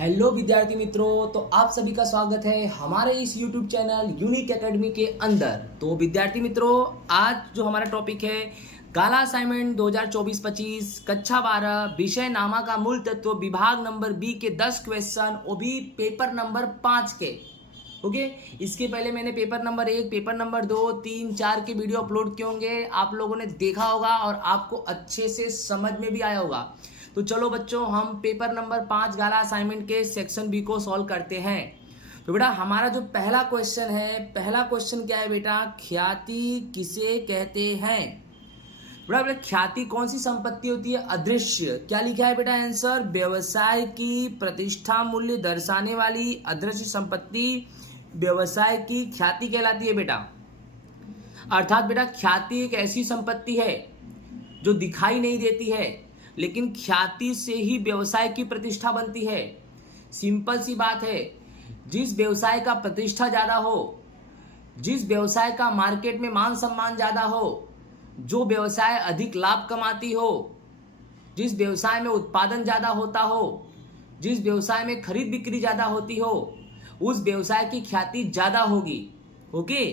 Hello विद्यार्थी मित्रों, तो आप सभी का स्वागत है हमारे इस YouTube चैनल यूनिक एकेडमी के अंदर। तो विद्यार्थी मित्रों, आज जो हमारा टॉपिक है काला असाइनमेंट 2024-25 कक्षा 12 विषय नामा का मूल तत्व विभाग नंबर बी के 10 क्वेश्चन, वो भी पेपर नंबर 5 के। ओके, इसके पहले मैंने पेपर नंबर 1, पेपर नंबर 2, 3, 4 के वीडियो अपलोड किए होंगे, आप लोगों ने देखा होगा और आपको अच्छे से समझ में भी आया होगा। तो चलो बच्चों, हम पेपर नंबर 5 गाला असाइनमेंट के सेक्शन बी को सॉल्व करते हैं। तो बेटा हमारा जो पहला क्वेश्चन है, पहला क्वेश्चन क्या है बेटा, ख्याति किसे कहते हैं। बेटा ख्याति कौन सी संपत्ति होती है, अदृश्य। क्या लिखा है बेटा आंसर, व्यवसाय की प्रतिष्ठा मूल्य दर्शाने वाली अदृश्य संपत्ति व्यवसाय की ख्याति कहलाती है बेटा। अर्थात बेटा ख्याति एक ऐसी संपत्ति है जो दिखाई नहीं देती है, लेकिन ख्याति से ही व्यवसाय की प्रतिष्ठा बनती है। सिंपल सी बात है, जिस व्यवसाय का प्रतिष्ठा ज्यादा हो, जिस व्यवसाय का मार्केट में मान सम्मान ज्यादा हो, जो व्यवसाय अधिक लाभ कमाती हो, जिस व्यवसाय में उत्पादन ज्यादा होता हो, जिस व्यवसाय में खरीद बिक्री ज्यादा होती हो, उस व्यवसाय की ख्याति ज्यादा होगी। ओके,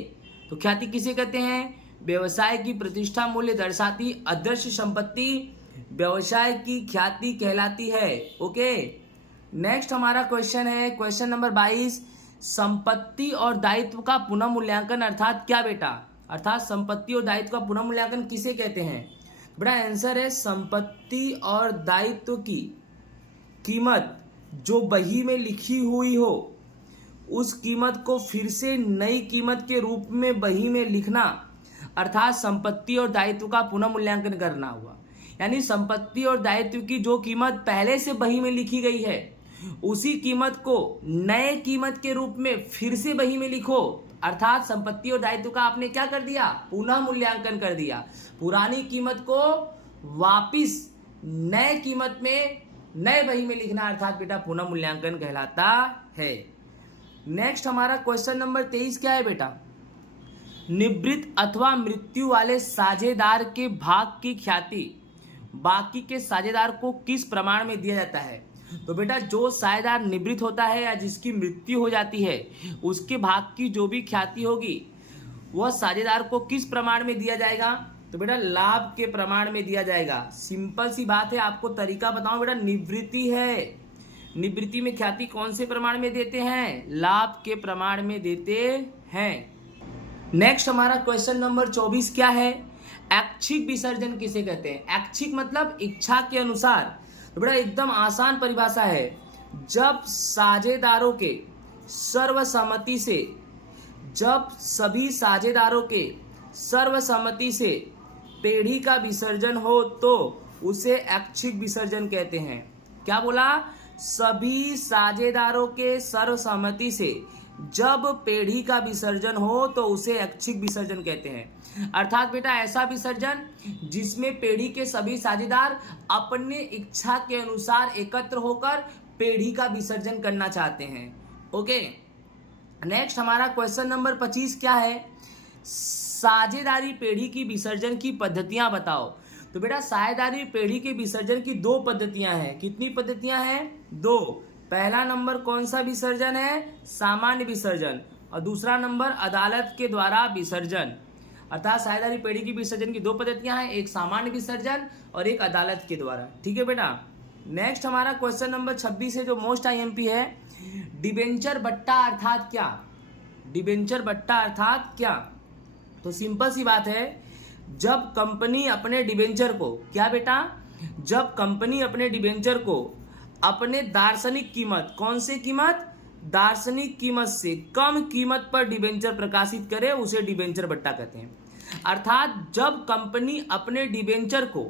तो ख्याति किसे कहते हैं, व्यवसाय की प्रतिष्ठा मूल्य दर्शाती अदृश्य संपत्ति व्यवसाय की ख्याति कहलाती है। ओके, नेक्स्ट हमारा क्वेश्चन है क्वेश्चन नंबर 22, संपत्ति और दायित्व का पुनः मूल्यांकन अर्थात क्या बेटा। अर्थात संपत्ति और दायित्व का पुनः मूल्यांकन किसे कहते हैं। बेटा आंसर है, संपत्ति और दायित्व की कीमत जो बही में लिखी हुई हो, उस कीमत को फिर से नई कीमत के रूप में बही में लिखना, अर्थात संपत्ति और दायित्व का पुनः मूल्यांकन करना हुआ। यानी संपत्ति और दायित्व की जो कीमत पहले से बही में लिखी गई है, उसी कीमत को नए कीमत के रूप में फिर से बही में लिखो। अर्थात संपत्ति और दायित्व का आपने क्या कर दिया, पुनः मूल्यांकन कर दिया। पुरानी कीमत को वापिस नए कीमत में नए बही में लिखना, अर्थात बेटा पुनः मूल्यांकन कहलाता है। नेक्स्ट हमारा क्वेश्चन नंबर 23 क्या है बेटा, निवृत्त अथवा मृत्यु वाले साझेदार के भाग की ख्याति बाकी के साझेदार को किस प्रमाण में दिया जाता है। तो बेटा जो साझेदार निवृत्त होता है या जिसकी मृत्यु हो जाती है, उसके भाग की जो भी ख्याति होगी वह साझेदार को किस प्रमाण में दिया जाएगा। तो बेटा लाभ के प्रमाण में दिया जाएगा। सिंपल सी बात है, आपको तरीका बताऊं बेटा, निवृत्ति है, निवृत्ति में ख्याति कौन से प्रमाण में देते हैं, लाभ के प्रमाण में देते हैं। नेक्स्ट हमारा क्वेश्चन नंबर 24 क्या है, ऐच्छिक विसर्जन किसे कहते हैं। ऐच्छिक मतलब इच्छा के अनुसार। तो बेटा एकदम आसान परिभाषा है, जब साझेदारों के सर्वसम्मति से, जब सभी साझेदारों के सर्वसम्मति से पेढ़ी का विसर्जन हो तो उसे ऐच्छिक विसर्जन कहते हैं। क्या बोला, सभी साझेदारों के सर्वसम्मति से जब पेढ़ी का विसर्जन हो तो उसे ऐच्छिक विसर्जन कहते हैं। अर्थात बेटा ऐसा विसर्जन जिसमें पेढ़ी के सभी साझेदार अपने इच्छा के अनुसार एकत्र होकर पेढ़ी का विसर्जन करना चाहते हैं। ओके, नेक्स्ट हमारा क्वेश्चन नंबर 25 क्या है, साझेदारी पेढ़ी की विसर्जन की पद्धतियां बताओ। तो बेटा साझेदारी पेढ़ी के विसर्जन की 2 पद्धतियां हैं। कितनी पद्धतियां हैं, 2। पहला नंबर कौन सा विसर्जन है, सामान्य विसर्जन, और दूसरा नंबर अदालत के द्वारा विसर्जन। अर्थात साझेदारी पेढ़ी की विसर्जन की 2 पद्धतियां हैं, एक सामान्य विसर्जन और एक अदालत के द्वारा। ठीक है बेटा। नेक्स्ट हमारा क्वेश्चन नंबर 26 है जो मोस्ट आईएमपी है, डिबेंचर बट्टा अर्थात क्या। डिबेंचर बट्टा अर्थात क्या। तो सिंपल सी बात है, जब कंपनी अपने डिबेंचर को, क्या बेटा, जब कंपनी अपने डिबेंचर को अपने दार्शनिक कीमत, कौन से कीमत, दार्शनिक कीमत से कम कीमत पर डिबेंचर प्रकाशित करे, उसे डिबेंचर बट्टा कहते हैं। अर्थात जब कंपनी अपने डिबेंचर को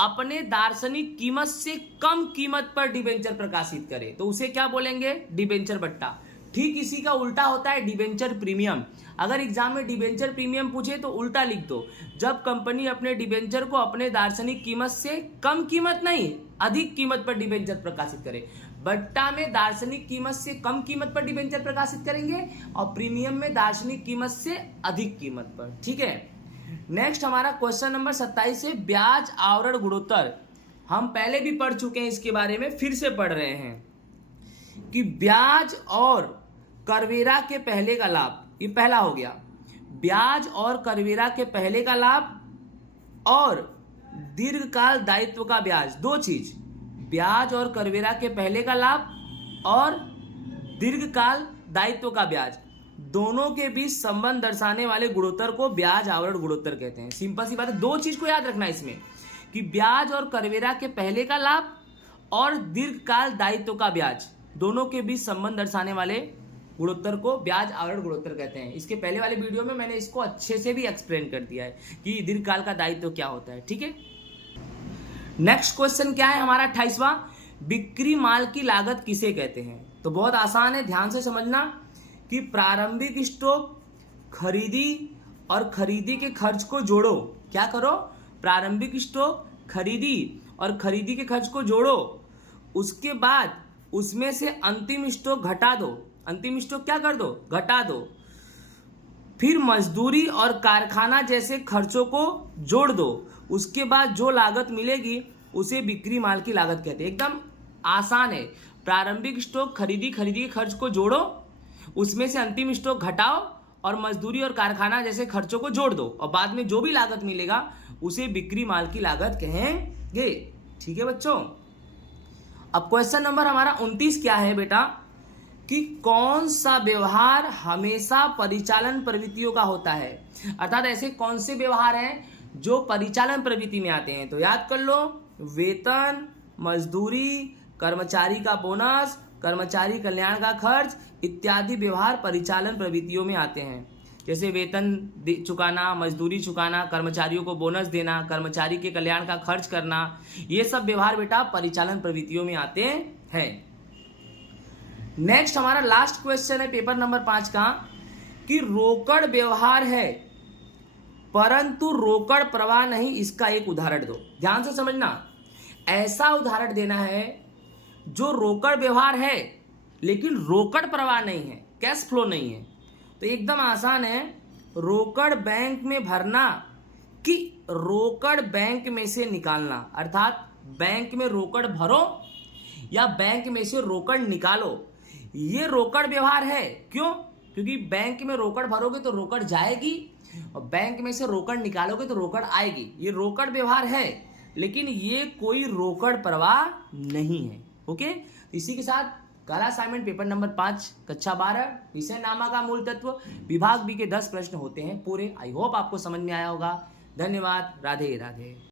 अपने दार्शनिक कीमत से कम कीमत पर डिबेंचर प्रकाशित करे तो उसे क्या बोलेंगे, डिबेंचर बट्टा। ठीक इसी का उल्टा होता है डिबेंचर प्रीमियम। अगर एग्जाम में डिबेंचर प्रीमियम पूछे तो उल्टा लिख दो, जब कंपनी अपने डिबेंचर को अपने दार्शनिक कीमत से कम कीमत नहीं अधिक कीमत पर डिबेंचर प्रकाशित करे। बट्टा में दार्शनिक कीमत से कम कीमत पर डिबेंचर प्रकाशित करेंगे और प्रीमियम में दार्शनिक कीमत से अधिक कीमत पर। ठीक है। नेक्स्ट हमारा क्वेश्चन नंबर 27 है, ब्याज आवरण गुणोत्तर। हम पहले भी पढ़ चुके हैं इसके बारे में, फिर से पढ़ रहे हैं। कि ब्याज और करवेरा के पहले का लाभ, ये पहला हो गया, ब्याज और करवेरा के पहले का लाभ और दीर्घकाल दायित्व का ब्याज, दो चीज, ब्याज और करवेरा के पहले का लाभ और दीर्घकाल दायित्व का ब्याज, दोनों के बीच संबंध दर्शाने वाले गुणोत्तर को ब्याज आवरण गुणोत्तर कहते हैं। सिंपल सी बात है, दो चीज को याद रखना इसमें कि ब्याज और करवेरा के पहले का लाभ और दीर्घकाल दायित्व का ब्याज, दोनों के बीच संबंध दर्शाने वाले गुणोत्तर को ब्याज आवरण गुणोत्तर कहते हैं। इसके पहले वाले वीडियो में मैंने इसको अच्छे से भी एक्सप्लेन कर दिया है कि दीर्घकाल का दायित्व क्या होता है। ठीक है, नेक्स्ट क्वेश्चन क्या है हमारा 28वां, बिक्री माल की लागत किसे कहते हैं। तो बहुत आसान है, ध्यान से समझना कि प्रारंभिक स्टॉक, खरीदी और खरीदी के खर्च को जोड़ो। क्या करो, प्रारंभिक स्टॉक, खरीदी और खरीदी के खर्च को जोड़ो, उसके बाद उसमें से अंतिम स्टॉक घटा दो। अंतिम स्टॉक क्या कर दो, घटा दो, फिर मजदूरी और कारखाना जैसे खर्चों को जोड़ दो, उसके बाद जो लागत मिलेगी उसे बिक्री माल की लागत कहते हैं। एकदम आसान है, प्रारंभिक स्टॉक, खरीदी के खर्च को जोड़ो, उसमें से अंतिम स्टॉक घटाओ और मजदूरी और कारखाना जैसे खर्चों को जोड़ दो और बाद में जो भी लागत मिलेगा उसे बिक्री माल की लागत कहेंगे। ठीक है बच्चों, अब क्वेश्चन नंबर हमारा 29 क्या है बेटा, कि कौन सा व्यवहार हमेशा परिचालन प्रवृत्तियों का होता है। अर्थात ऐसे कौन से व्यवहार हैं जो परिचालन प्रवृत्ति में आते हैं। तो याद कर लो, वेतन, मजदूरी, कर्मचारी का बोनस, कर्मचारी कल्याण का खर्च इत्यादि व्यवहार परिचालन प्रवृत्तियों में आते हैं। जैसे वेतन चुकाना, मजदूरी चुकाना, कर्मचारियों को बोनस देना, कर्मचारी के कल्याण का खर्च करना, ये सब व्यवहार बेटा परिचालन प्रवृत्तियों में आते हैं। नेक्स्ट हमारा लास्ट क्वेश्चन है पेपर नंबर 5 का, कि रोकड़ व्यवहार है परंतु रोकड़ प्रवाह नहीं, इसका एक उदाहरण दो। ध्यान से समझना, ऐसा उदाहरण देना है जो रोकड़ व्यवहार है लेकिन रोकड़ प्रवाह नहीं है, कैश फ्लो नहीं है। तो एकदम आसान है, रोकड़ बैंक में भरना कि रोकड़ बैंक में से निकालना। अर्थात बैंक में रोकड़ भरो या बैंक में से रोकड़ निकालो, ये रोकड़ व्यवहार है। क्यों? क्योंकि बैंक में रोकड़ भरोगे तो रोकड़ जाएगी और बैंक में से रोकड़ निकालोगे तो रोकड़ आएगी। ये रोकड़ व्यवहार है लेकिन ये कोई रोकड़ प्रवाह नहीं है। ओके, इसी के साथ काला असाइनमेंट पेपर नंबर 5 कक्षा 12 विषय नामा का मूल तत्व विभाग बी के 10 प्रश्न होते हैं पूरे। आई होप आपको समझ में आया होगा। धन्यवाद, राधे राधे।